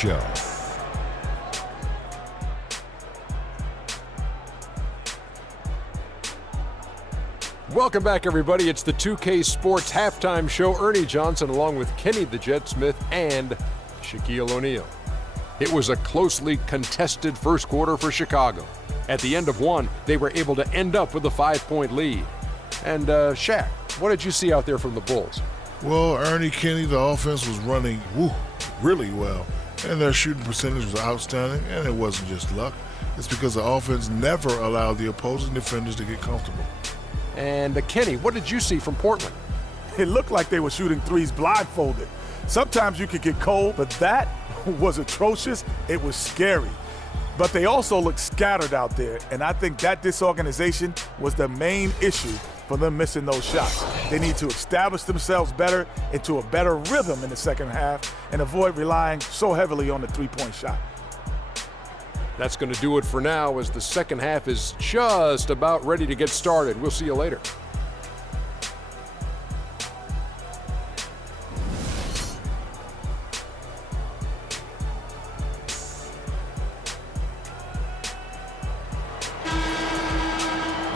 Show. Welcome back, everybody. It's the 2K Sports Halftime Show. Ernie Johnson along with Kenny the Jet Smith and Shaquille O'Neal. It was a closely contested first quarter for Chicago. At the end of one, they were able to end up with a 5-point lead. And Shaq, what did you see out there from the Bulls? Well, Ernie, Kenny, the offense was running really well. And their shooting percentage was outstanding, and it wasn't just luck. It's because the offense never allowed the opposing defenders to get comfortable. And Kenny, what did you see from Portland? It looked like they were shooting threes blindfolded. Sometimes you could get cold, but that was atrocious. It was scary. But they also looked scattered out there, and I think that disorganization was the main issue for them missing those shots. They need to establish themselves better into a better rhythm in the second half and avoid relying so heavily on the three-point shot. That's going to do it for now as the second half is just about ready to get started. We'll see you later.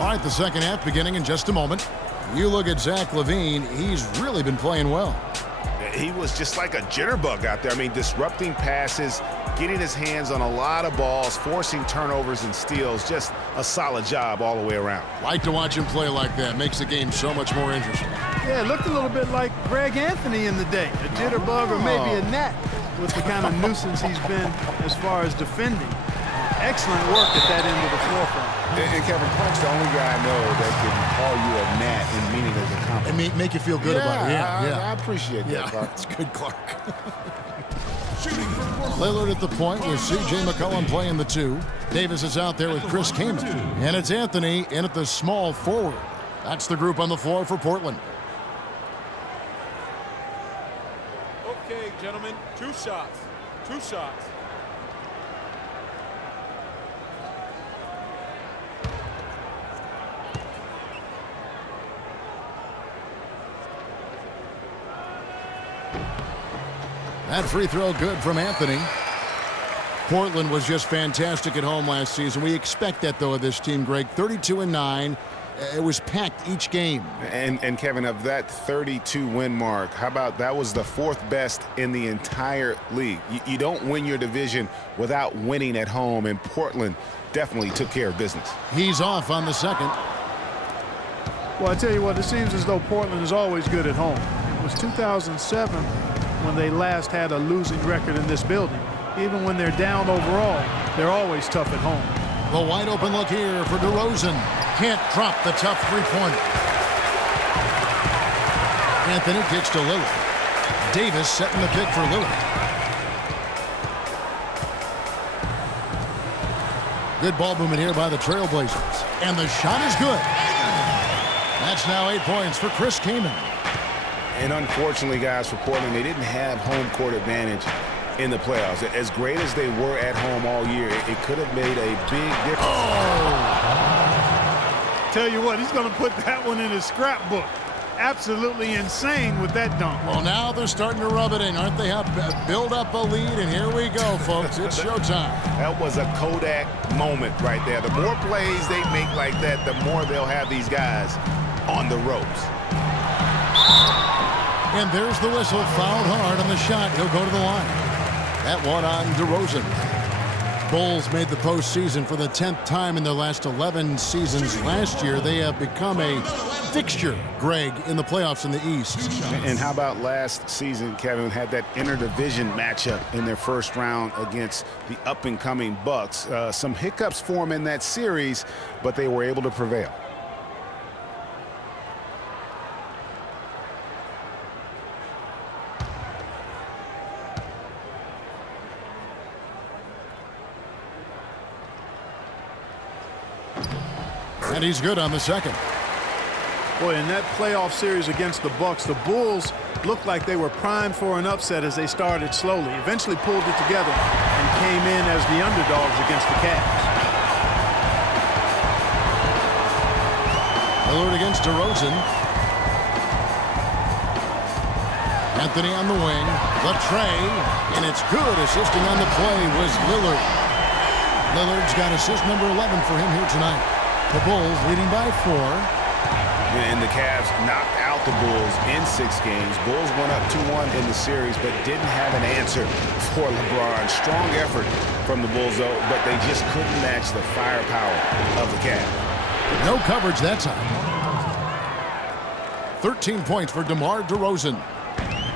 All right, the second half beginning in just a moment. You look at Zach LaVine, he's really been playing well. He was just like a jitterbug out there. I mean, disrupting passes, getting his hands on a lot of balls, forcing turnovers and steals. Just a solid job all the way around. Like to watch him play like that. Makes the game so much more interesting. Yeah, it looked a little bit like Greg Anthony in the day. A jitterbug or maybe a net with the kind of nuisance he's been as far as defending. Excellent work at that end of the floor for him. And Kevin Clark's the only guy I know that can call you a gnat and mean it as a compliment. And make you feel good about it. I appreciate that, Clark. That's good, Clark. Lillard at the point with C.J. McCollum playing the 2. Davis is out there with Chris Kaman. And it's Anthony in at the small forward. That's the group on the floor for Portland. Okay, gentlemen, 2 shots. 2 shots. That free throw good from Anthony. Portland was just fantastic at home last season. We expect that, though, of this team, Greg. 32-9. It was packed each game. And Kevin, of that 32-win mark, how about that was the 4th best in the entire league? You don't win your division without winning at home, and Portland definitely took care of business. He's off on the second. Well, I tell you what, it seems as though Portland is always good at home. It was 2007 when they last had a losing record in this building. Even when they're down overall, they're always tough at home. The wide open look here for DeRozan. Can't drop the tough three-pointer. Anthony kicks to Lillard. Davis setting the pick for Lillard. Good ball movement here by the Trailblazers. And the shot is good. That's now 8 points for Chris Kaman. And unfortunately, guys, for Portland, they didn't have home court advantage in the playoffs. As great as they were at home all year, it could have made a big difference. Tell you what, he's going to put that one in his scrapbook. Absolutely insane with that dunk. Well, now they're starting to rub it in, aren't they? Build up a lead, and here we go, folks. It's showtime. That was a Kodak moment right there. The more plays they make like that, the more they'll have these guys on the ropes. And there's the whistle. Fouled hard on the shot. He'll go to the line. That one on DeRozan. Bulls made the postseason for the 10th time in their last 11 seasons. Last year, they have become a fixture, Greg, in the playoffs in the East. And how about last season, Kevin, had that interdivision matchup in their first round against the up-and-coming Bucks. Some hiccups for them in that series, but they were able to prevail. And he's good on the second. Boy, in that playoff series against the Bucks, the Bulls looked like they were primed for an upset as they started slowly, eventually pulled it together, and came in as the underdogs against the Cavs. Lillard against DeRozan. Anthony on the wing. The tray. And it's good. Assisting on the play was Lillard. Lillard's got assist number 11 for him here tonight. The Bulls leading by 4. And the Cavs knocked out the Bulls in 6 games. Bulls went up 2-1 in the series, but didn't have an answer for LeBron. Strong effort from the Bulls, though, but they just couldn't match the firepower of the Cavs. No coverage that time. 13 points for DeMar DeRozan.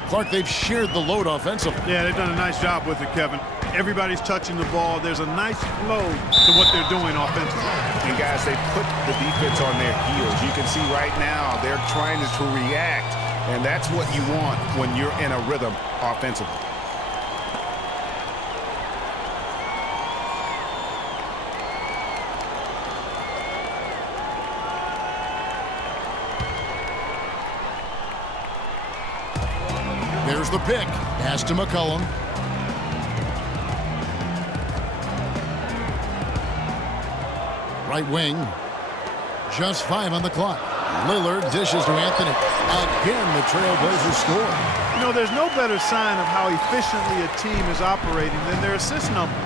Clark, they've shared the load offensively. Yeah, they've done a nice job with it, Kevin. Everybody's touching the ball. There's a nice flow to what they're doing offensively. And, guys, they put the defense on their heels. You can see right now they're trying to react, and that's what you want when you're in a rhythm offensively. There's the pick. Pass to McCollum. Right wing. Just 5 on the clock. Lillard dishes to Anthony. Again, the Trailblazers score. You know, there's no better sign of how efficiently a team is operating than their assist numbers.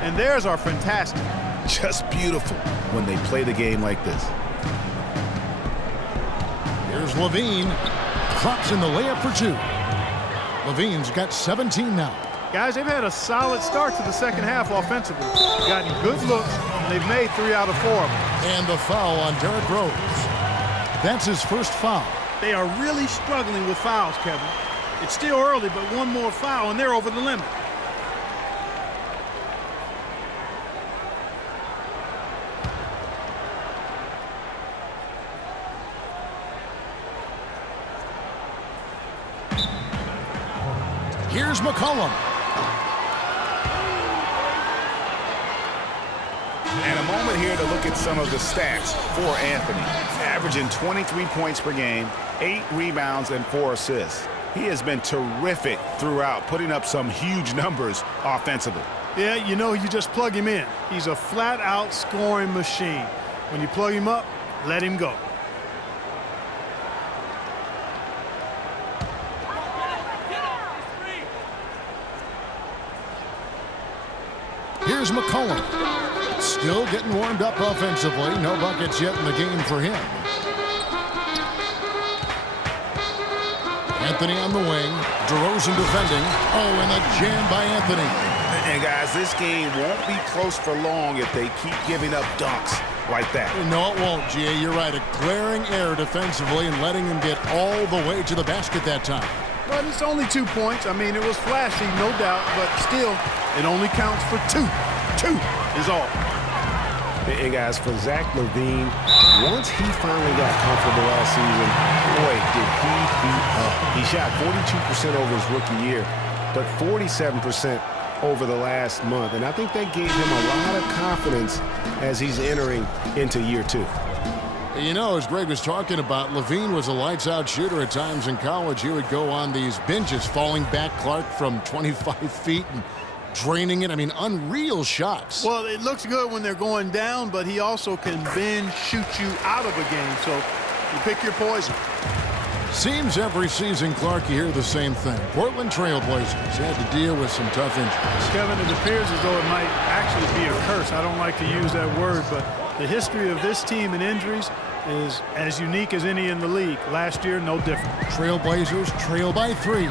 And theirs are fantastic. Just beautiful when they play the game like this. Here's Levine. Drops in the layup for 2. Levine's got 17 now. Guys, they've had a solid start to the second half offensively. Gotten good looks, and they've made 3 out of 4 of them. And the foul on Derrick Rose. That's his first foul. They are really struggling with fouls, Kevin. It's still early, but one more foul, and they're over the limit. Here's McCollum. And a moment here to look at some of the stats for Anthony. Averaging 23 points per game, 8 rebounds, and 4 assists. He has been terrific throughout, putting up some huge numbers offensively. Yeah, you know, you just plug him in. He's a flat-out scoring machine. When you plug him up, let him go. Here's McCollum. Still getting warmed up offensively. No buckets yet in the game for him. Anthony on the wing. DeRozan defending. Oh, and a jam by Anthony. And, guys, this game won't be close for long if they keep giving up dunks like that. No, it won't, G.A. You're right. A glaring error defensively and letting him get all the way to the basket that time. But it's only 2 points. I mean, it was flashy, no doubt, but still, it only counts for 2. 2 is all. And, guys, for Zach LaVine, once he finally got comfortable last season, boy, did he heat up. He shot 42% over his rookie year, but 47% over the last month. And I think that gave him a lot of confidence as he's entering into year 2. You know, as Greg was talking about, LaVine was a lights-out shooter at times in college. He would go on these benches, falling back, Clark, from 25 feet and draining it. I mean, unreal shots. Well, it looks good when they're going down, but he also can bend, shoot you out of a game. So you pick your poison. Seems every season, Clark, you hear the same thing. Portland Trailblazers had to deal with some tough injuries. Kevin, it appears as though it might actually be a curse. I don't like to use that word, but the history of this team and injuries is as unique as any in the league. Last year, no different. Trailblazers trail by 3.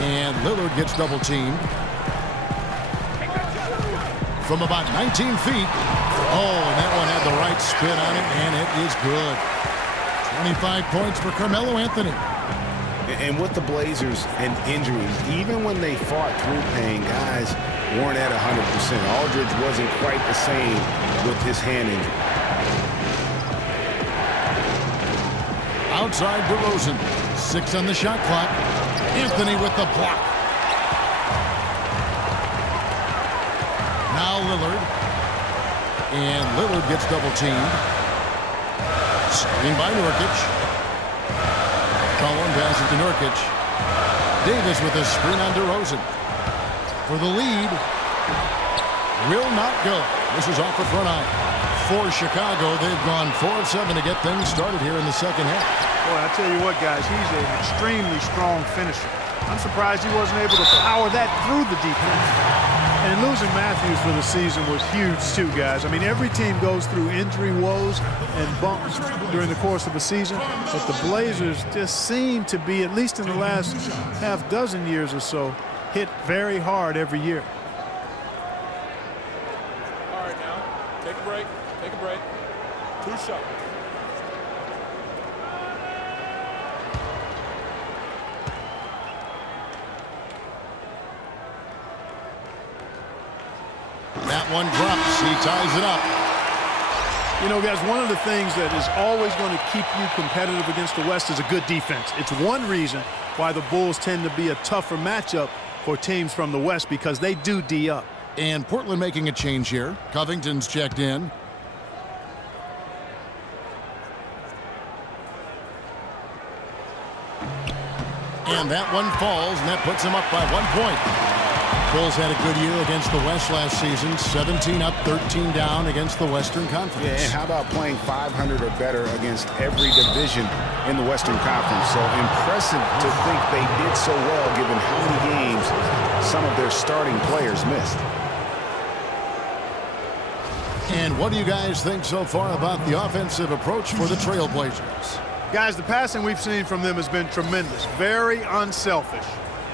And Lillard gets double-teamed. From about 19 feet. Oh, and that one had the right spin on it, and it is good. 25 points for Carmelo Anthony. And with the Blazers and injuries, even when they fought through pain, guys weren't at 100%. Aldridge wasn't quite the same with his hand injury. Outside DeRozan. 6 on the shot clock. Anthony with the block. Now Lillard. And Lillard gets double-teamed. Screen by Nurkic. Collin passes to Nurkic. Davis with a screen on DeRozan. For the lead. Will not go. This is off the front eye. for Chicago. They've gone 4 of 7 to get things started here in the second half. Boy, I tell you what, guys, he's an extremely strong finisher. I'm surprised he wasn't able to power that through the defense. And losing Matthews for the season was huge too, guys. I mean, every team goes through injury woes and bumps during the course of a season, but the Blazers just seem to be, at least in the last half dozen years or so, hit very hard every year. All right, now, take a break. Take a break. 2 shots. That one drops. He ties it up. You know, guys, one of the things that is always going to keep you competitive against the West is a good defense. It's one reason why the Bulls tend to be a tougher matchup for teams from the West, because they do D up. And Portland making a change here. Covington's checked in. And that one falls, and that puts him up by 1 point. Bulls had a good year against the West last season. 17 up, 13 down against the Western Conference. Yeah, and how about playing 500 or better against every division in the Western Conference? So impressive to think they did so well given how many games some of their starting players missed. And what do you guys think so far about the offensive approach for the Trailblazers? Guys, the passing we've seen from them has been tremendous. Very unselfish.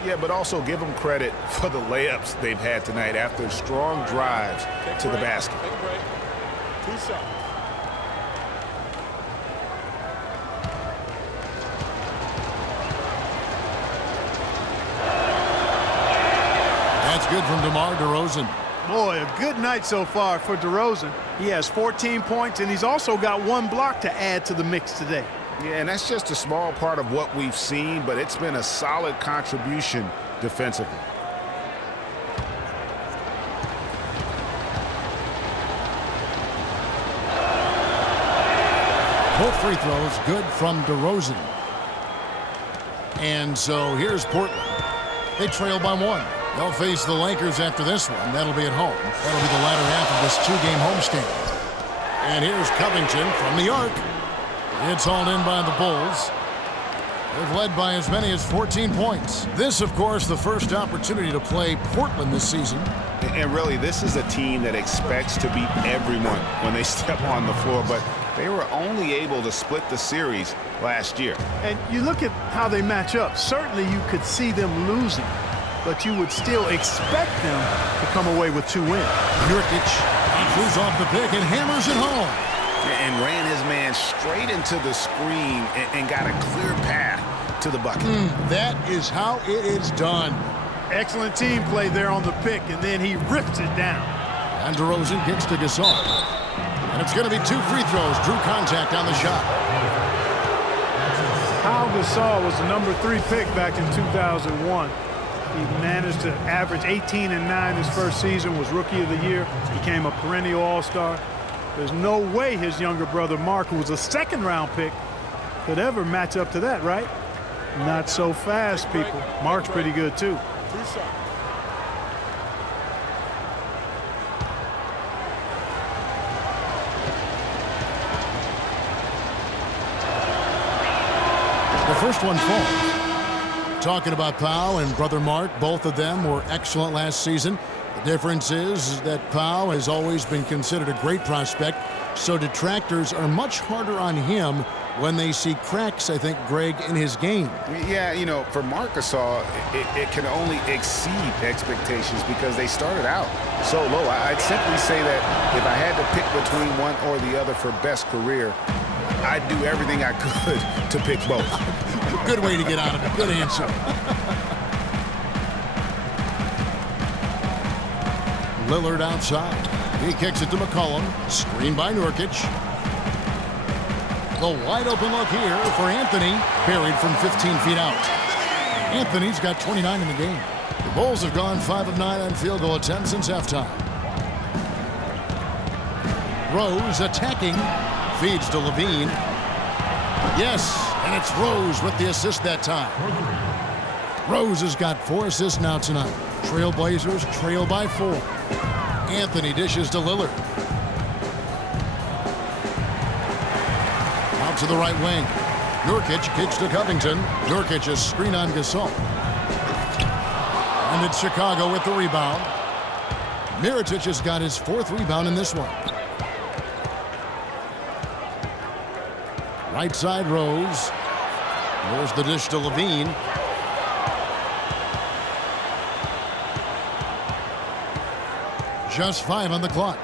Yeah, but also give them credit for the layups they've had tonight after strong drives to the basket. Take a break. 2 shots. That's good from DeMar DeRozan. Boy, a good night so far for DeRozan. He has 14 points, and he's also got 1 block to add to the mix today. Yeah, and that's just a small part of what we've seen, but it's been a solid contribution defensively. Both free throws good from DeRozan. And so here's Portland. They trail by 1. They'll face the Lakers after this one. That'll be at home. That'll be the latter half of this 2-game homestand. And here's Covington from the arc. It's hauled in by the Bulls. They've led by as many as 14 points. This, of course, the first opportunity to play Portland this season. And really, this is a team that expects to beat everyone when they step on the floor, but they were only able to split the series last year. And you look at how they match up. Certainly you could see them losing, but you would still expect them to come away with 2 wins. Nurkic moves off the pick and hammers it home. And ran his man straight into the screen and got a clear path to the bucket. That is how it is done. Excellent team play there on the pick, and then he rips it down. And DeRozan kicks to Gasol. And it's going to be 2 free throws. Drew contact on the shot. Pau Gasol was the number 3 pick back in 2001. He managed to average 18 and 9 his first season, was Rookie of the Year, became a perennial All-Star. There's no way his younger brother Mark, who was a 2nd-round pick, could ever match up to that, right? Not so fast, people. Mark's pretty good, too. 2 shots. The first one falls. Talking about Pau and brother Mark, both of them were excellent last season. The difference is that Pau has always been considered a great prospect, so detractors are much harder on him when they see cracks, I think, Greg, in his game. Yeah, you know, for Marc Gasol, it can only exceed expectations because they started out so low. I'd simply say that if I had to pick between one or the other for best career, I'd do everything I could to pick both. Good way to get out of it. Good answer. Lillard outside. He kicks it to McCollum. Screened by Nurkic. The wide open look here for Anthony. Buried from 15 feet out. Anthony's got 29 in the game. The Bulls have gone 5 of 9 on field goal attempts since halftime. Rose attacking. Feeds to Levine. Yes, and it's Rose with the assist that time. Rose has got 4 assists now tonight. Trailblazers trail by 4. Anthony dishes to Lillard. Out to the right wing. Nurkic kicks to Covington. Nurkic a screen on Gasol. And it's Chicago with the rebound. Mirotic has got his 4th rebound in this one. Right side Rose. There's the dish to Levine. Just 5 on the clock.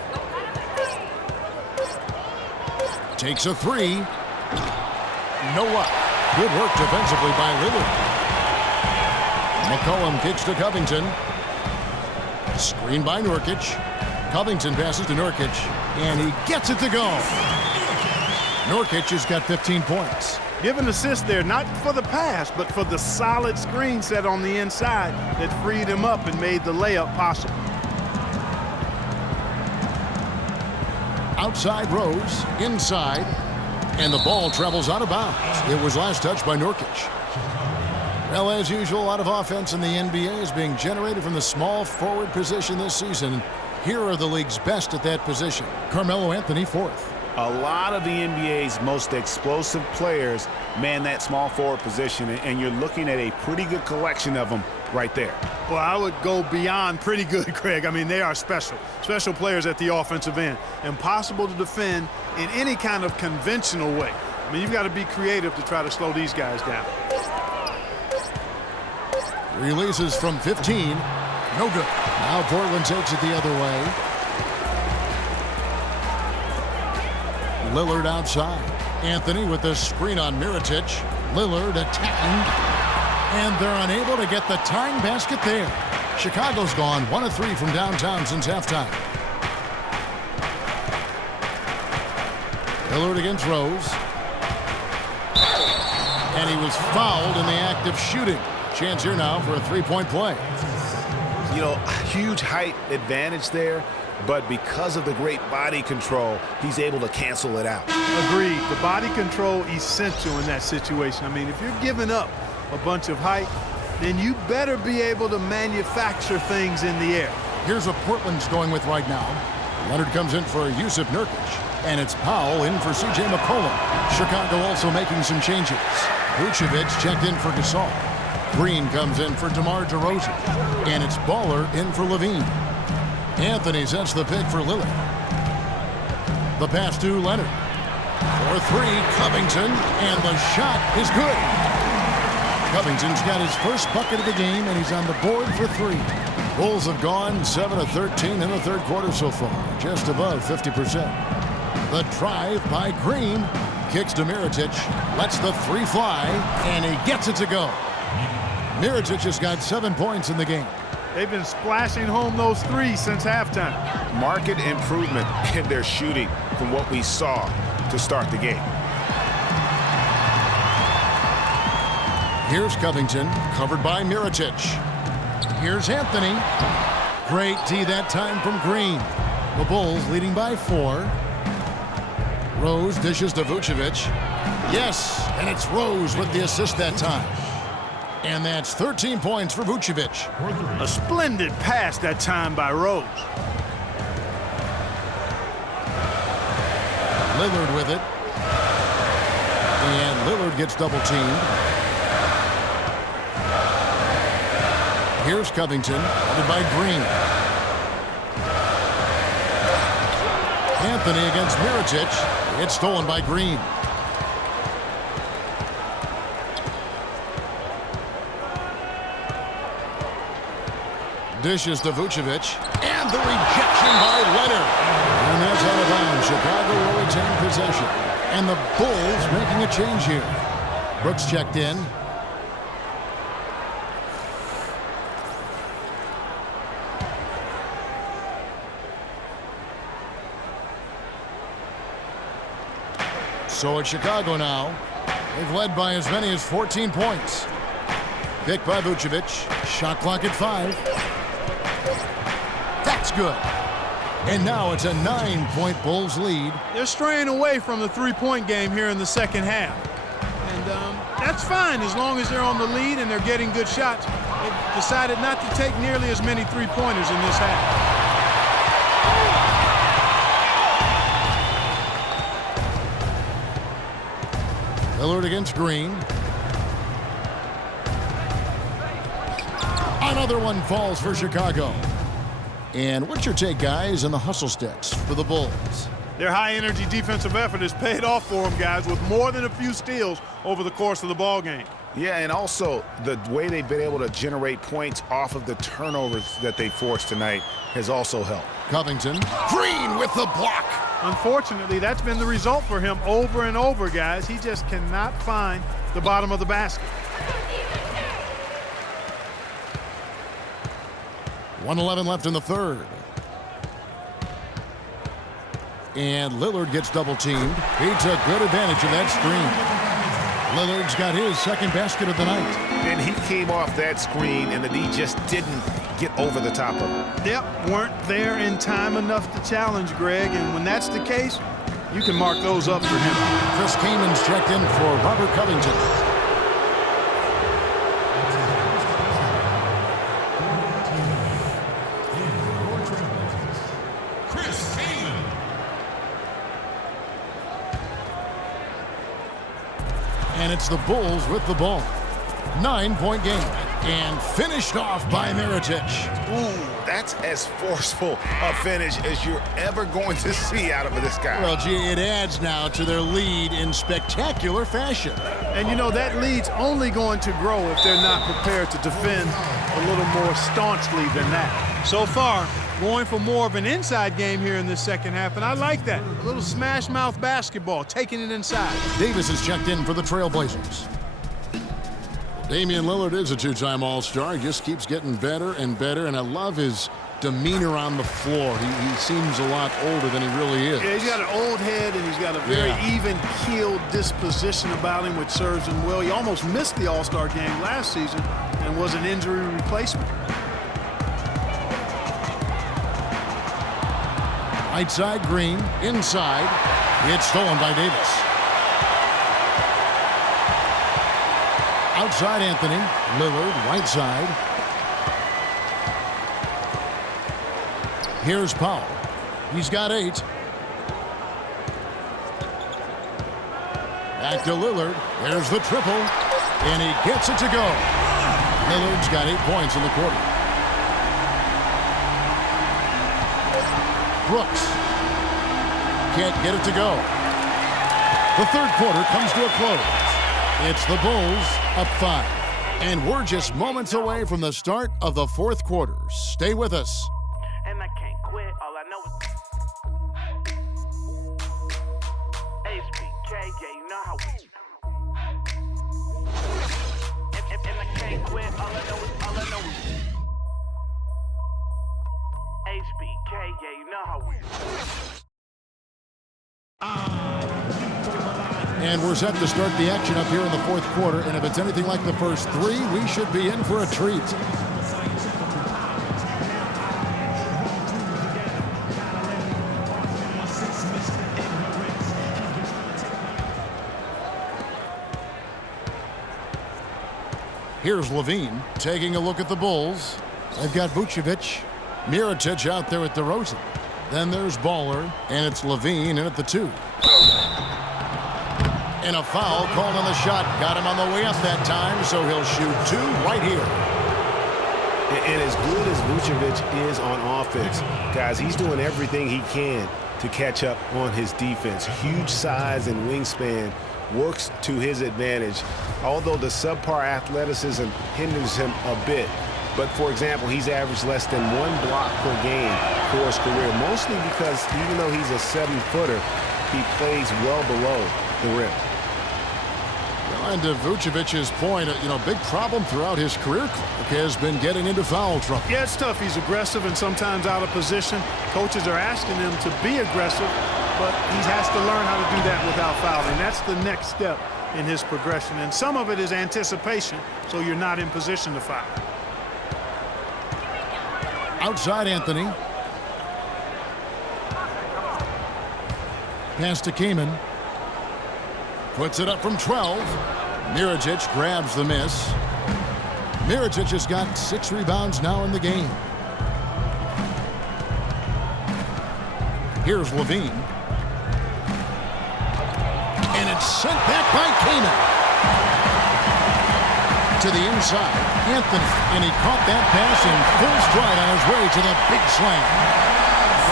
Takes a 3. No up. Good work defensively by Lillard. McCollum kicks to Covington. Screen by Nurkic. Covington passes to Nurkic, and he gets it to go. Nurkic has got 15 points. Give an assist there, not for the pass, but for the solid screen set on the inside that freed him up and made the layup possible. Outside Rose, inside, and the ball travels out of bounds. It was last touched by Nurkic. Well, as usual, a lot of offense in the NBA is being generated from the small forward position this season. Here are the league's best at that position. Carmelo Anthony 4th. A lot of the NBA's most explosive players man that small forward position, and you're looking at a pretty good collection of them right there. Well, I would go beyond pretty good, Craig. I mean, they are special players at the offensive end. Impossible to defend in any kind of conventional way. I mean, you've got to be creative to try to slow these guys down. Releases from 15. No good. Now Portland takes it the other way. Lillard outside. Anthony with the screen on Mirotic. Lillard attacking. And they're unable to get the tying basket there. Chicago's gone 1 of 3 from downtown since halftime. Lillard against Rose. And he was fouled in the act of shooting. Chance here now for a 3-point play. You know, huge height advantage there, but because of the great body control, he's able to cancel it out. Agreed. The body control essential in that situation. I mean, if you're giving up a bunch of height, then you better be able to manufacture things in the air. Here's what Portland's going with right now. Leonard comes in for Yusuf Nurkic, and it's Powell in for C.J. McCollum. Chicago also making some changes. Vucevic checked in for Gasol. Green comes in for DeMar DeRozan, and it's Baller in for Levine. Anthony sets the pick for Lillard. The pass to Leonard. For 3, Covington, and the shot is good. Covington's got his first bucket of the game, and he's on the board for 3. Bulls have gone 7 of 13 in the third quarter so far, just above 50%. The drive by Green. Kicks to Mirotic, lets the 3 fly, and he gets it to go. Mirotic has got 7 points in the game. They've been splashing home those 3s since halftime. Market improvement in their shooting from what we saw to start the game. Here's Covington, covered by Mirotic. Here's Anthony. Great D that time from Green. The Bulls leading by 4. Rose dishes to Vucevic. Yes, and it's Rose with the assist that time. And that's 13 points for Vucevic. A splendid pass that time by Rose. Lillard with it. And Lillard gets double teamed. Here's Covington, headed by Green. Anthony against Mirotic. It's stolen by Green. Dishes to Vucevic, and the rejection by Leonard. And that's out of bounds. Chicago will retain possession. And the Bulls making a change here. Brooks checked in. So it's Chicago now. They've led by as many as 14 points. Picked by Vucevic. Shot clock at 5. That's good. And now it's a 9-point Bulls lead. They're straying away from the 3-point game here in the second half. And that's fine as long as they're on the lead and they're getting good shots. They've decided not to take nearly as many 3-pointers in this half. Lillard against Green. Another one falls for Chicago. And what's your take, guys, on the hustle sticks for the Bulls? Their high-energy defensive effort has paid off for them, guys, with more than a few steals over the course of the ball game. Yeah, and also the way they've been able to generate points off of the turnovers that they forced tonight has also helped. Covington. Green with the block. Unfortunately, that's been the result for him over and over, guys. He just cannot find the bottom of the basket. 1:11 left in the third. And Lillard gets double-teamed. He took good advantage of that screen. Lillard's got his second basket of the night. And he came off that screen, and the D just didn't get over the top of it. Yep, weren't there in time enough to challenge Greg, and when that's the case, you can mark those up for him. Chris Kaman's checked in for Robert Covington. And it's the Bulls with the ball. 9-point game. And finished off by Mirotic. Ooh, that's as forceful a finish as you're ever going to see out of this guy. Well, gee, it adds now to their lead in spectacular fashion. And you know, that lead's only going to grow if they're not prepared to defend a little more staunchly than that. So far, going for more of an inside game here in this second half, and I like that. A little smash mouth basketball, taking it inside. Davis is checked in for the Trailblazers. Damian Lillard is a two-time All-Star. He just keeps getting better and better, and I love his demeanor on the floor. He seems a lot older than he really is. Yeah, he's got an old head, and he's got a very even-keeled disposition about him, which serves him well. He almost missed the All-Star game last season and was an injury replacement. Right side, Green. Inside. It's stolen by Davis. Outside, Anthony. Lillard, right side. Here's Powell. He's got 8. Back to Lillard. There's the triple. And he gets it to go. Lillard's got 8 points in the quarter. Brooks can't get it to go. The third quarter comes to a close. It's the Bulls up 5. And we're just moments away from the start of the fourth quarter. Stay with us. And I can't quit, all I know is HBK, yeah, you know how we. And I can't quit, all I know is HBK, yeah, you know how we. And we're set to start the action up here in the fourth quarter. And if it's anything like the first 3, we should be in for a treat. Here's Levine taking a look at the Bulls. They've got Vucevic, Mirotic out there at DeRozan. Then there's Baller, and it's Levine in at the 2. And a foul called on the shot. Got him on the way up that time, so he'll shoot 2 right here. And as good as Vucevic is on offense, guys, he's doing everything he can to catch up on his defense. Huge size and wingspan works to his advantage, although the subpar athleticism hinders him a bit. But, for example, he's averaged less than 1 block per game for his career, mostly because even though he's a 7-footer, he plays well below the rim. And to Vucevic's point, big problem throughout his career, Clark, has been getting into foul trouble. Yeah, it's tough. He's aggressive and sometimes out of position. Coaches are asking him to be aggressive, but he has to learn how to do that without fouling. That's the next step in his progression. And some of it is anticipation, so you're not in position to foul. Outside, Anthony. Pass to Kaman. Puts it up from 12. Mirotic grabs the miss. Mirotic has got 6 rebounds now in the game. Here's Levine. And it's sent back by Kaman. To the inside, Anthony, and he caught that pass in full stride on his way to the big slam.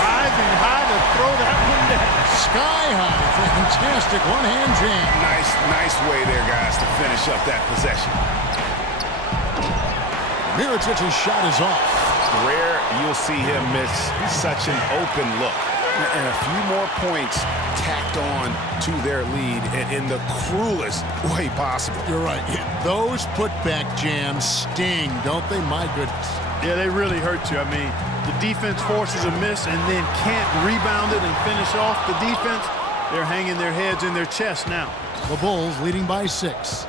Rising high to throw that one down. Sky high, fantastic one-hand jam. Nice way there, guys, to finish up that possession. Mirotich's shot is off. Rare you'll see him miss such an open look. And a few more points tacked on to their lead in the cruelest way possible. You're right. Those putback jams sting, don't they? My goodness. Yeah, they really hurt you. I mean, the defense forces a miss and then can't rebound it and finish off the defense. They're hanging their heads in their chest now. The Bulls leading by 6.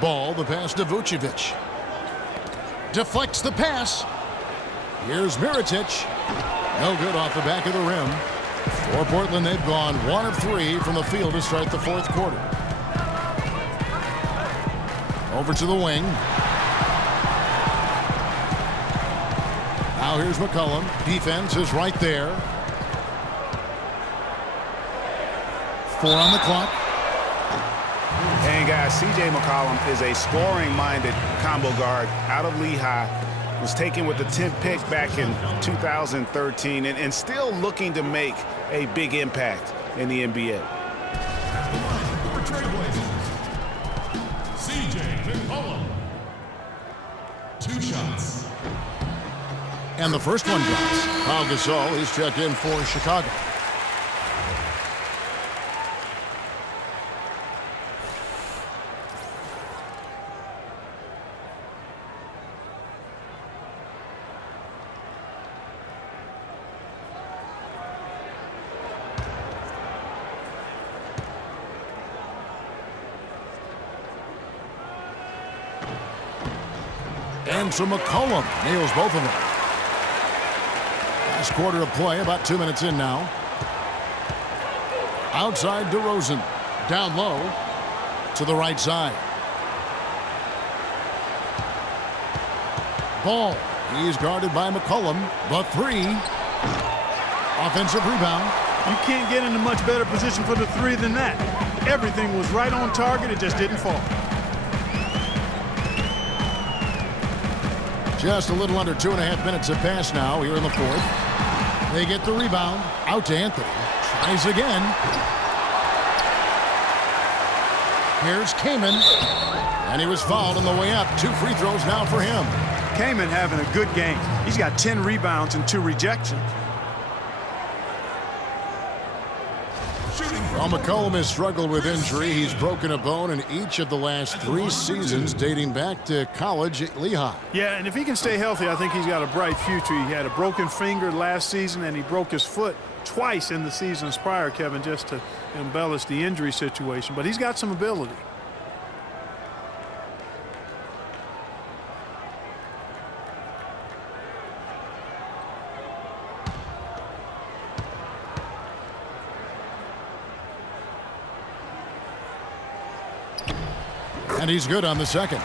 Ball, the pass to Vucevic. Deflects the pass. Here's Mirotic. No good off the back of the rim. For Portland, they've gone 1 of 3 from the field to start the fourth quarter. Over to the wing. Now here's McCollum. Defense is right there. 4 on the clock. And guys, C.J. McCollum is a scoring-minded combo guard out of Lehigh. Was taken with the 10th pick back in 2013 and still looking to make a big impact in the NBA. C.J. McCollum. 2 shots. And the first one drops. Pau Gasol, he's checked in for Chicago. And so McCollum nails both of them. Last quarter of play, about 2 minutes in now. Outside DeRozan. Down low to the right side. Ball. He's guarded by McCollum. The 3. Offensive rebound. You can't get in a much better position for the 3 than that. Everything was right on target. It just didn't fall. Just a little under 2.5 minutes have passed now here in the fourth. They get the rebound. Out to Anthony. Tries again. Here's Kaman. And he was fouled on the way up. 2 free throws now for him. Kaman having a good game. He's got 10 rebounds and 2 rejections. While McCollum has struggled with injury, he's broken a bone in each of the last 3 seasons dating back to college at Lehigh. Yeah, and if he can stay healthy, I think he's got a bright future. He had a broken finger last season, and he broke his foot twice in the seasons prior, Kevin, just to embellish the injury situation. But he's got some ability. And he's good on the second.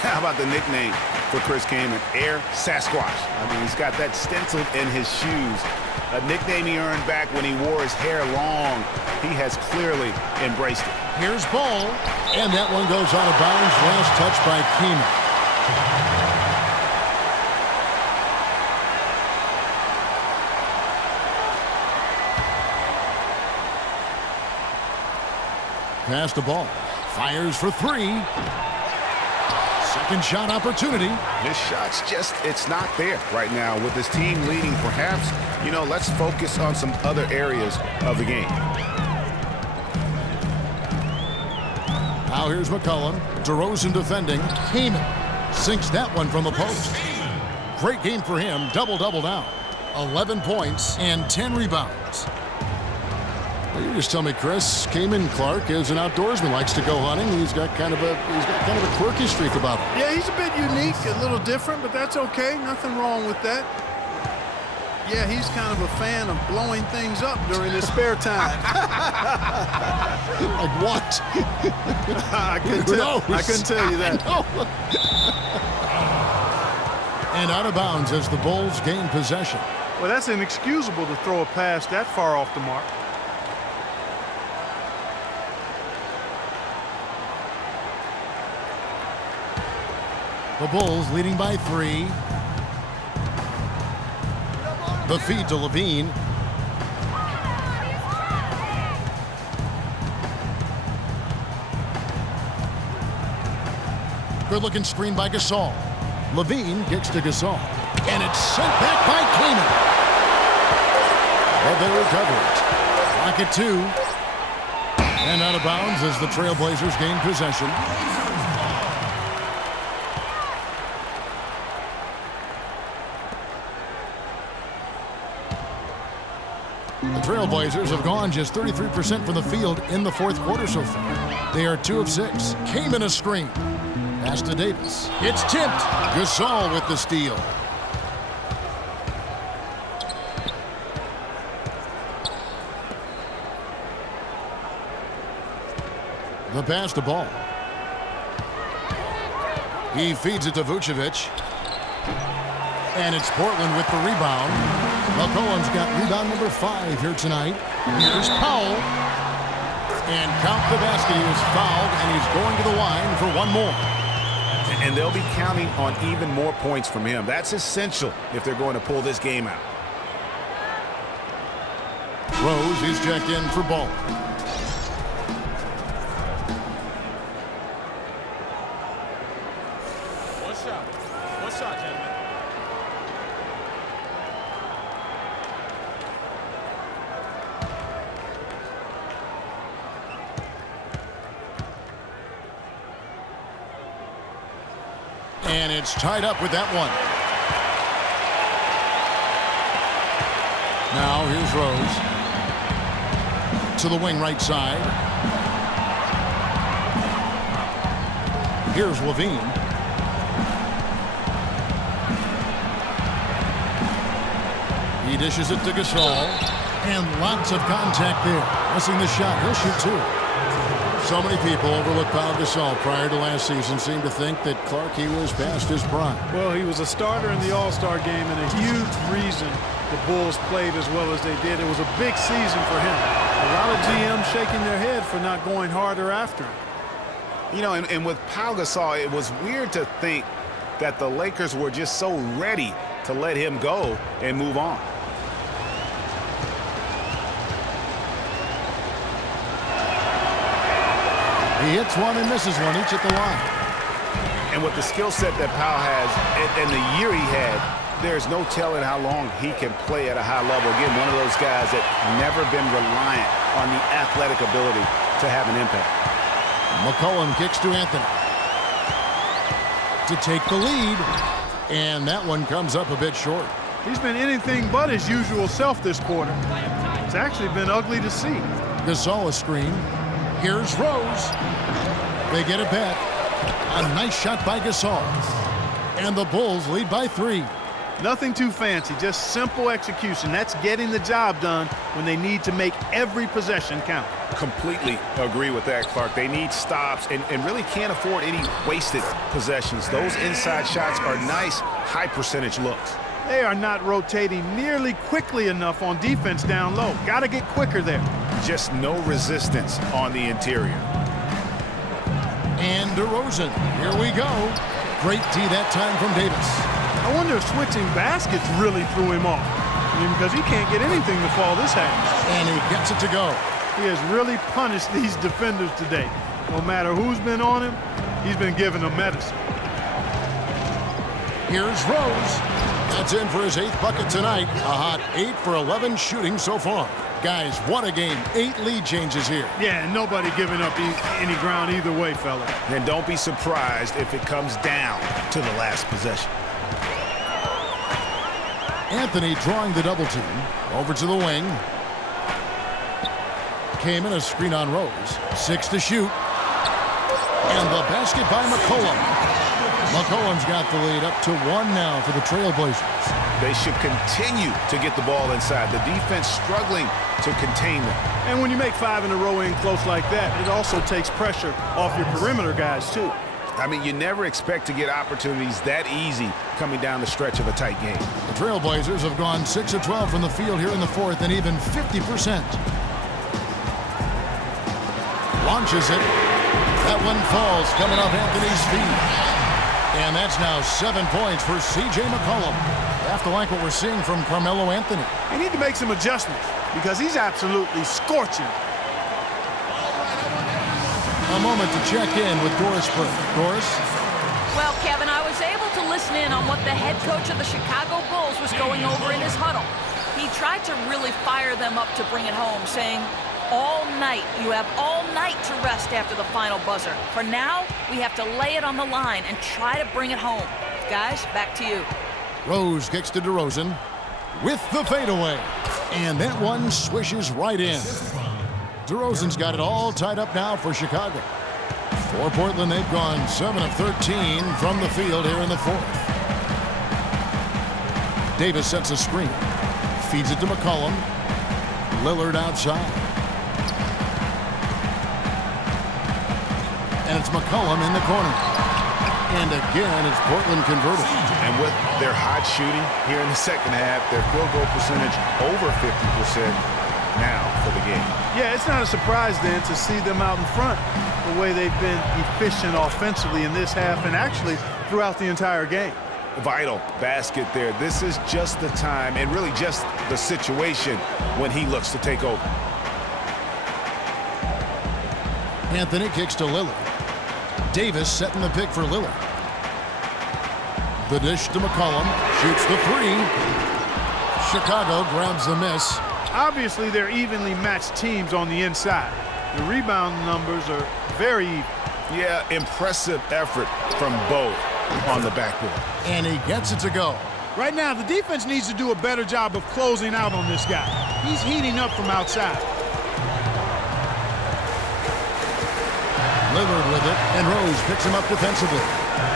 How about the nickname for Chris Kaman? Air Sasquatch. I mean, he's got that stenciled in his shoes. A nickname he earned back when he wore his hair long. He has clearly embraced it. Here's Ball. And that one goes out of bounds. Last touch by Kaman. Pass the ball. Fires for 3. Second shot opportunity. His shot's just, it's not there right now. With his team leading, perhaps, you know, let's focus on some other areas of the game. Now here's McCollum. DeRozan defending. Kaman sinks that one from the post. Great game for him. Double-double now. 11 points and 10 rebounds. You just tell me, Chris, Kaman Clark is an outdoorsman, likes to go hunting. He's got kind of a quirky streak about him. Yeah, he's a bit unique, a little different, but that's okay. Nothing wrong with that. Yeah, he's kind of a fan of blowing things up during his spare time. Like what? I couldn't tell you that. And out of bounds as the Bulls gain possession. Well, that's inexcusable to throw a pass that far off the mark. The Bulls leading by 3. The feed to Levine. Good-looking screen by Gasol. Levine kicks to Gasol. And it's sent back by Kaman. But they recover it. Lock it 2. And out of bounds as the Trailblazers gain possession. The Trailblazers have gone just 33% from the field in the fourth quarter so far. They are 2 of 6. Kaman a screen. Pass to Davis. It's tipped. Gasol with the steal. The pass to Ball. He feeds it to Vucevic. And it's Portland with the rebound. McCollum's got rebound number 5 here tonight. Here's Powell. And count the basket. He was fouled, and he's going to the line for one more. And they'll be counting on even more points from him. That's essential if they're going to pull this game out. Rose, he's checked in for Ball. One shot, gentlemen. And it's tied up with that one. Now here's Rose. To the wing right side. Here's Levine. He dishes it to Gasol. And lots of contact there. Missing the shot. He'll shoot 2. So many people overlook Pau Gasol prior to last season seem to think that Clarkie was past his prime. Well, he was a starter in the All-Star game and a huge reason the Bulls played as well as they did. It was a big season for him. A lot of GMs shaking their head for not going harder after him. You know, and with Pau Gasol, it was weird to think that the Lakers were just so ready to let him go and move on. He hits one and misses one, each at the line. And with the skill set that Pau has and the year he had, there's no telling how long he can play at a high level. Again, one of those guys that never been reliant on the athletic ability to have an impact. McCollum kicks to Anthony to take the lead, and that one comes up a bit short. He's been anything but his usual self this quarter. It's actually been ugly to see. Gasol a screen. Here's Rose. They get it back. A nice shot by Gasol. And the Bulls lead by 3. Nothing too fancy, just simple execution. That's getting the job done when they need to make every possession count. Completely agree with that, Clark. They need stops and really can't afford any wasted possessions. Those inside shots are nice, high percentage looks. They are not rotating nearly quickly enough on defense down low. Got to get quicker there. Just no resistance on the interior. And DeRozan, here we go. Great D that time from Davis. I wonder if switching baskets really threw him off. I mean, because he can't get anything to fall this half. And he gets it to go. He has really punished these defenders today. No matter who's been on him, he's been giving them medicine. Here's Rose. That's in for his 8th bucket tonight. A hot 8 for 11 shooting so far. Guys, what a game. 8 lead changes here. Yeah, and nobody giving up any ground either way, fella. And don't be surprised if it comes down to the last possession. Anthony drawing the double team. Over to the wing. Came in a screen on Rose. 6 to shoot. And the basket by McCollum. McCollum's got the lead up to 1 now for the Trailblazers. They should continue to get the ball inside. The defense struggling to contain them. And when you make 5 in a row in close like that, it also takes pressure off your perimeter guys, too. I mean, you never expect to get opportunities that easy coming down the stretch of a tight game. The Trailblazers have gone 6 of 12 from the field here in the fourth and even 50%. Launches it. That one falls coming off Anthony's feet. And that's now 7 points for C.J. McCollum. You have to like what we're seeing from Carmelo Anthony. They need to make some adjustments because he's absolutely scorching. A moment to check in with Doris Burke. Doris? Well, Kevin, I was able to listen in on what the head coach of the Chicago Bulls was going over in his huddle. He tried to really fire them up to bring it home, saying, all night, you have all night to rest after the final buzzer. For now, we have to lay it on the line and try to bring it home. Guys, back to you. Rose kicks to DeRozan with the fadeaway. And that one swishes right in. DeRozan's got it all tied up now for Chicago. For Portland, they've gone 7 of 13 from the field here in the fourth. Davis sets a screen. Feeds it to McCollum. Lillard outside. And it's McCollum in the corner. And again, it's Portland converted. And with their hot shooting here in the second half, their field goal percentage over 50% now for the game. Yeah, it's not a surprise then to see them out in front the way they've been efficient offensively in this half and actually throughout the entire game. Vital basket there. This is just the time and really just the situation when he looks to take over. Anthony kicks to Lillard. Davis setting the pick for Lillard. The dish to McCollum. Shoots the three. Chicago grabs the miss. Obviously, they're evenly matched teams on the inside. The rebound numbers are very even. Yeah, impressive effort from both on the backboard. And he gets it to go. Right now, the defense needs to do a better job of closing out on this guy. He's heating up from outside. Lillard with it, and Rose picks him up defensively.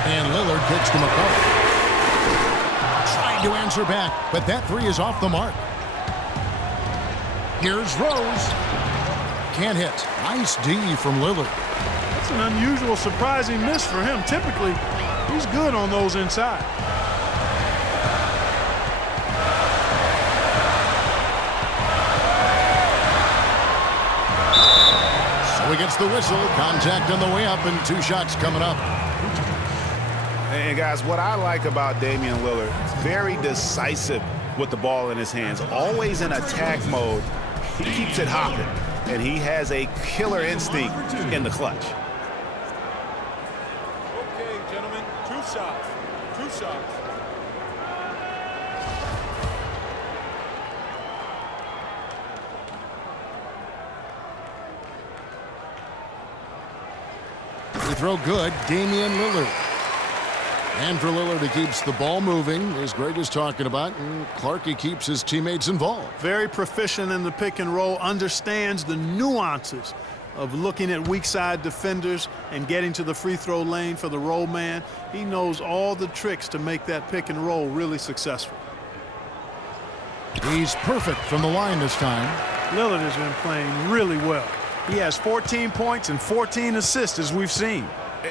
And Lillard kicks to McCollum. Trying to answer back, but that three is off the mark. Here's Rose. Can't hit. Nice D from Lillard. That's an unusual, surprising miss for him. Typically, he's good on those inside. So he gets the whistle. Contact on the way up, and 2 shots coming up. And guys, what I like about Damian Lillard, very decisive with the ball in his hands, always in attack mode. He keeps it hopping, and he has a killer instinct in the clutch. Okay, gentlemen, 2 shots. 2 shots. Free throw good. Damian Lillard. And for Lillard, he keeps the ball moving, as Greg is talking about, and Clarkie keeps his teammates involved. Very proficient in the pick and roll, understands the nuances of looking at weak side defenders and getting to the free throw lane for the roll man. He knows all the tricks to make that pick and roll really successful. He's perfect from the line this time. Lillard has been playing really well. He has 14 points and 14 assists, as we've seen.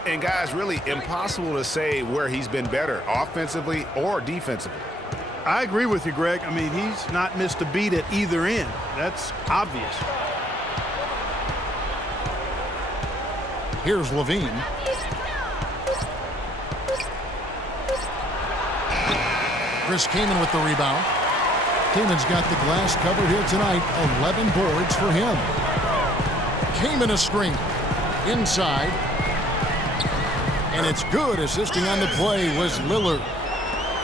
And guys, really impossible to say where he's been better, offensively or defensively. I agree with you, Greg. I mean, he's not missed a beat at either end. That's obvious. Here's Levine. Chris Kaman with the rebound. Kaman's got the glass covered here tonight. 11 boards for him. Kaman a screen. Inside. And it's good. Assisting on the play was Lillard.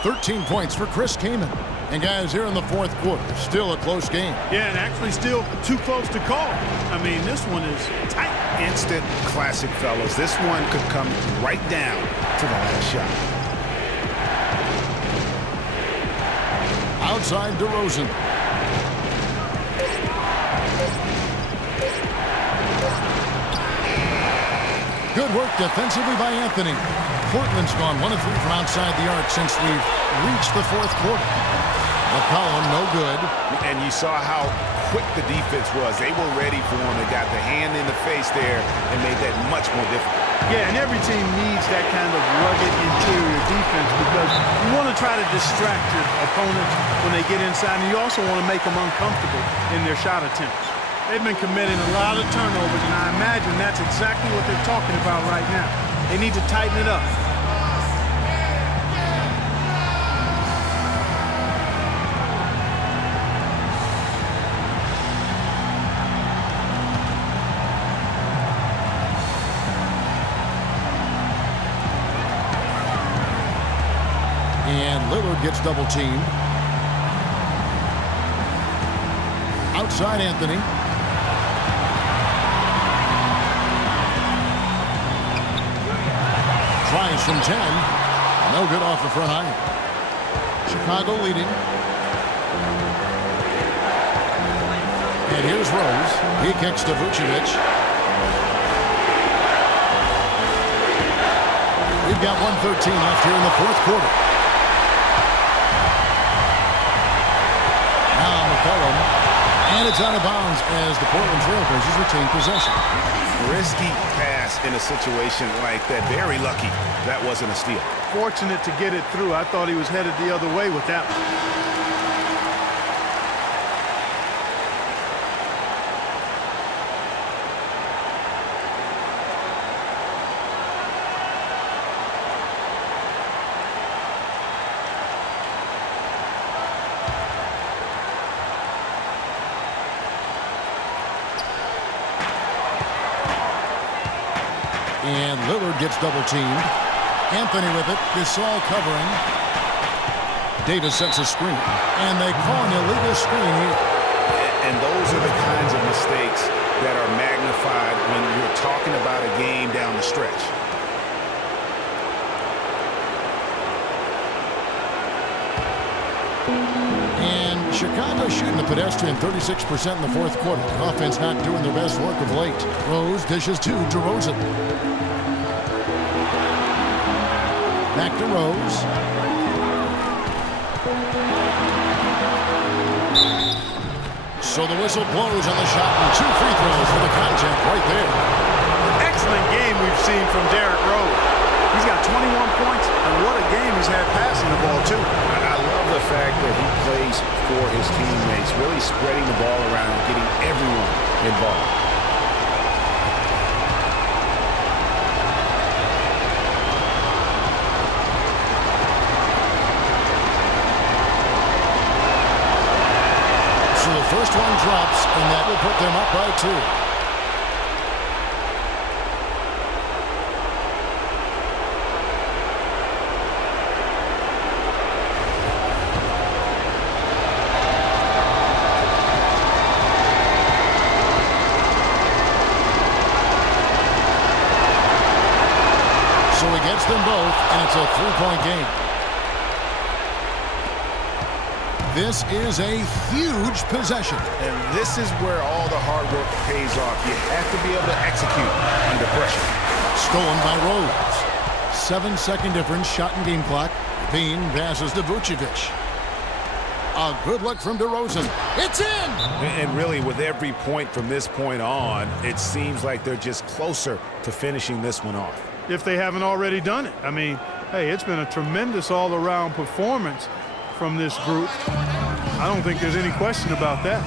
13 points for Chris Kaman. And guys, here in the fourth quarter, still a close game. Yeah, and actually still too close to call. I mean, this one is tight. Instant classic, fellas. This one could come right down to the last shot. Outside DeRozan. Good work defensively by Anthony. Portland's gone 1 of 3 from outside the arc since we've reached the fourth quarter. McCollum, no good. And you saw how quick the defense was. They were ready for him. They got the hand in the face there and made that much more difficult. Yeah, and every team needs that kind of rugged interior defense because you want to try to distract your opponents when they get inside, and you also want to make them uncomfortable in their shot attempts. They've been committing a lot of turnovers, and I imagine that's exactly what they're talking about right now. They need to tighten it up. And Lillard gets double teamed. Outside Anthony. Tries from 10. No good off the front iron. Chicago leading. And here's Rose. He kicks to Vucevic. We've got 1:13 left here in the fourth quarter. Now McCollum. And it's out of bounds as the Portland Trailblazers retain possession. Risky pass in a situation like that. Very lucky that wasn't a steal. Fortunate to get it through. I thought he was headed the other way with that one. And Lillard gets double teamed. Anthony with it. Gasol covering. Davis sets a screen. And they call an illegal screen here. And those are the kinds of mistakes that are magnified when you're talking about a game down the stretch. And Chicago shooting the pedestrian 36% in the fourth quarter. Offense not doing their best work of late. Rose dishes to DeRozan. Back to Rose. So the whistle blows on the shot and 2 free throws for the contact right there. Excellent game we've seen from Derrick Rose. He's got 21 points, and what a game he's had passing the ball, too. I love the fact that he plays for his teammates, really spreading the ball around and getting everyone involved. So the first one drops, and that will put them up by 2. So he gets them both, and it's a 3-point game. This is a huge possession. And this is where all the hard work pays off. You have to be able to execute under pressure. Stolen by Rose. 7-second difference, shot and game clock. Bean passes to Vucevic. A good look from DeRozan. It's in! And really, with every point from this point on, it seems like they're just closer to finishing this one off. If they haven't already done it. I mean, hey, it's been a tremendous all-around performance from this group. I don't think there's any question about that.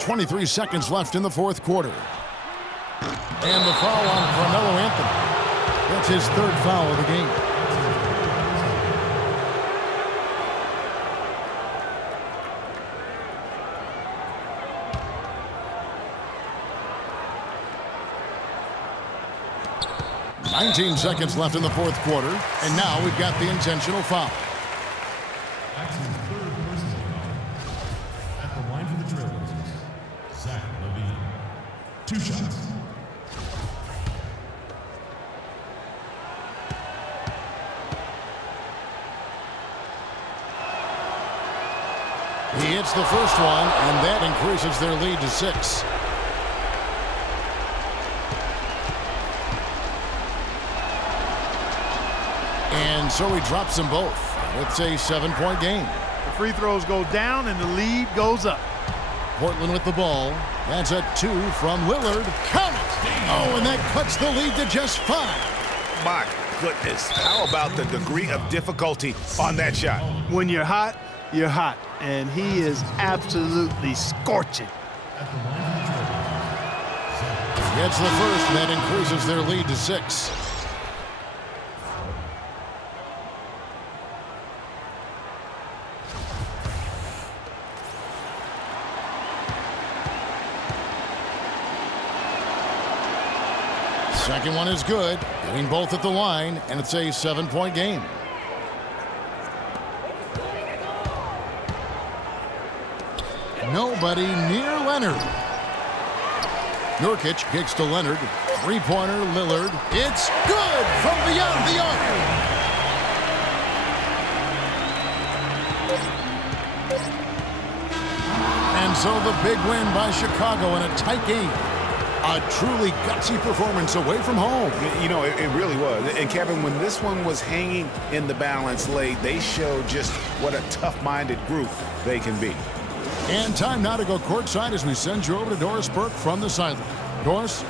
.23 seconds left in the fourth quarter. And the foul on Carmelo Anthony. That's his 3rd foul of the game. .19 seconds left in the fourth quarter. And now we've got the intentional foul. Jackson's 3rd personal foul. At the line for the Trailblazers, Zach LaVine. 2 shots. He hits the first one, and that increases their lead to 6. And so he drops them both. It's a 7-point game. The free throws go down, and the lead goes up. Portland with the ball. That's a 2 from Lillard. Count it! Oh, and that cuts the lead to just 5. My goodness. How about the degree of difficulty on that shot? When you're hot, you're hot. And he is absolutely scorching. At the line for the Trailblazers, Zach. Gets the first, and that increases their lead to 6. Second one is good, getting both at the line, and it's a 7-point game. Nobody near Leonard. Nurkic kicks to Leonard. Three-pointer, Lillard. It's good from beyond the arc. And so the big win by Chicago in a tight game. A truly gutsy performance away from home. You know, it really was. And Kevin, when this one was hanging in the balance late, they showed just what a tough-minded group they can be. And time now to go courtside as we send you over to Doris Burke from the sideline. Doris?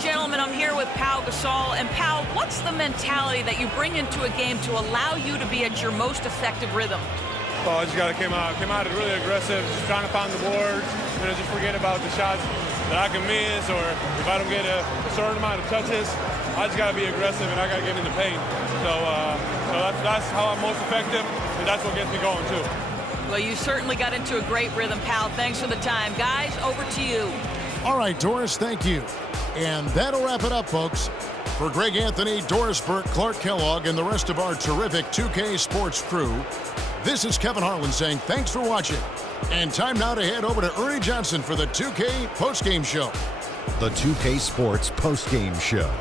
Gentlemen, I'm here with Pau Gasol. And Pau, what's the mentality that you bring into a game to allow you to be at your most effective rhythm? Oh, I just got to come out really aggressive, just trying to find the boards, just forget about the shots that I can miss, or if I don't get a certain amount of touches, I just got to be aggressive and I got to get in the paint. So that's how I'm most effective, and that's what gets me going too. Well, you certainly got into a great rhythm, Pal. Thanks for the time. Guys, over to you. All right, Doris, thank you. And that'll wrap it up, folks. For Greg Anthony, Doris Burke, Clark Kellogg, and the rest of our terrific 2K Sports crew, this is Kevin Harlan saying thanks for watching. And time now to head over to Ernie Johnson for the 2K postgame show. The 2K Sports postgame show.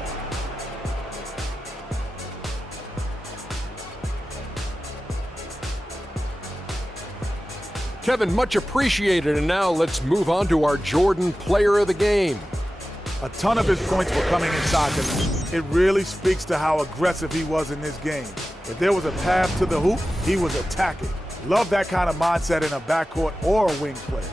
Kevin, much appreciated. And now let's move on to our Jordan Player of the Game. A ton of his points were coming inside the hoop. It really speaks to how aggressive he was in this game. If there was a path to the hoop, he was attacking. Love that kind of mindset in a backcourt or a wing player.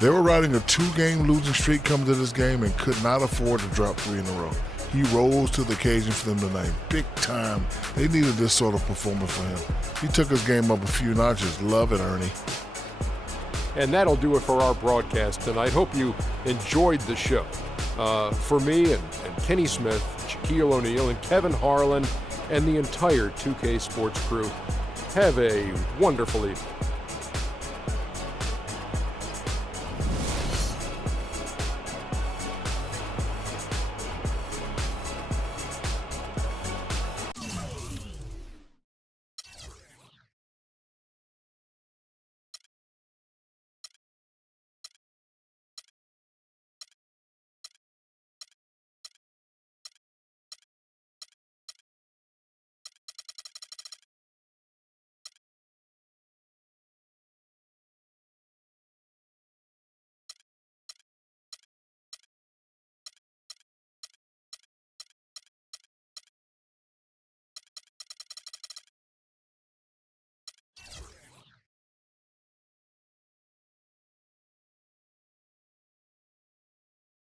They were riding a 2-game losing streak coming to this game and could not afford to drop 3 in a row. He rose to the occasion for them tonight. Big time. They needed this sort of performance for him. He took his game up a few notches. Love it, Ernie. And that'll do it for our broadcast tonight. Hope you enjoyed the show. For me and Kenny Smith, Shaquille O'Neal, and Kevin Harlan, and the entire 2K Sports crew, have a wonderful evening.